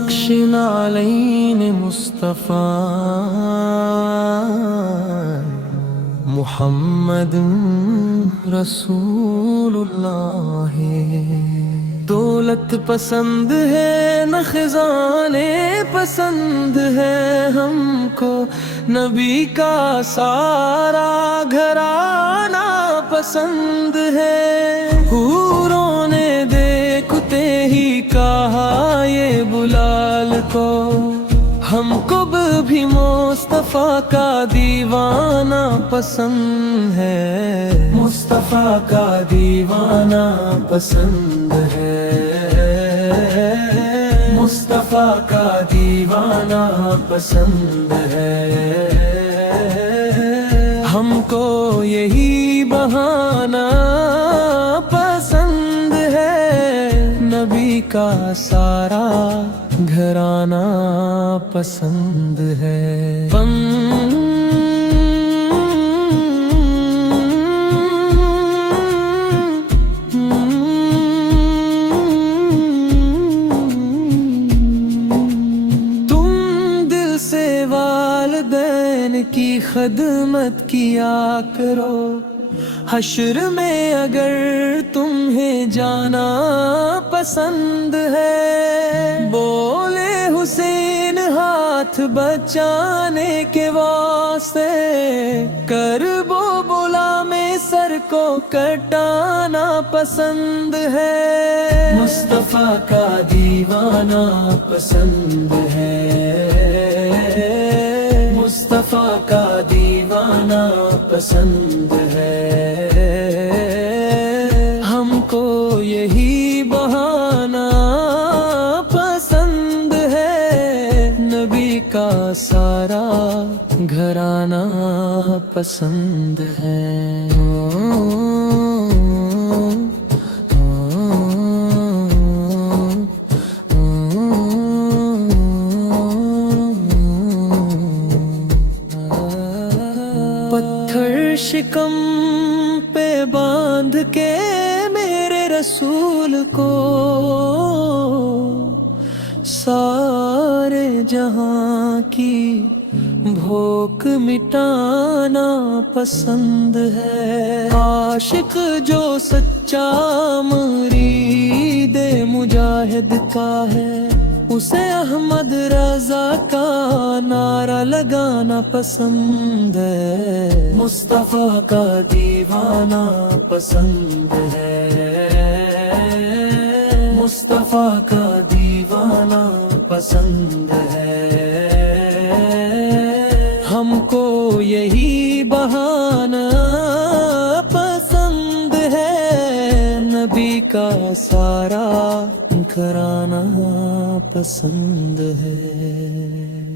نقش نعلین مصطفیٰ محمد رسول اللہ دولت پسند ہے نہ خزانے پسند ہے ہم کو، نبی کا سارا گھرانہ پسند ہے۔ حوروں نے دیکھتے ہی کہا یہ بلال کو، ہم کو بھی مصطفیٰ کا دیوانہ پسند ہے، مصطفیٰ کا دیوانہ پسند ہے، مصطفیٰ کا دیوانہ پسند ہے۔ ہم کو یہی بہانہ پسند ہے، نبی کا سارا گھرانہ پسند ہے۔ تم دل سے والدین کی خدمت کیا کرو، حشر میں اگر تمہیں جانا پسند ہے۔ بولے حسین ہاتھ بچانے کے واسطے، کرب و بلا میں سر کو کٹانا پسند ہے، مصطفیٰ کا دیوانہ پسند ہے، مصطفیٰ کا دیوانہ پسند ہے۔ ہم کو یہی بہانہ پسند ہے، نبی کا سارا گھرانہ پسند ہے۔ پتھر شکم پہ باندھ کے میرے رسول کو، سارے جہاں کی بھوک مٹانا پسند ہے۔ عاشق جو سچا مرید مجاہد کا ہے، اسے احمد رضا کا نعرہ لگانا پسند ہے، مصطفیٰ کا دیوانہ پسند ہے، مصطفیٰ کا دیوانہ پسند ہے۔ ہم کو یہی بہانہ پسند ہے، نبی کا سارا گھرانہ پسند ہے۔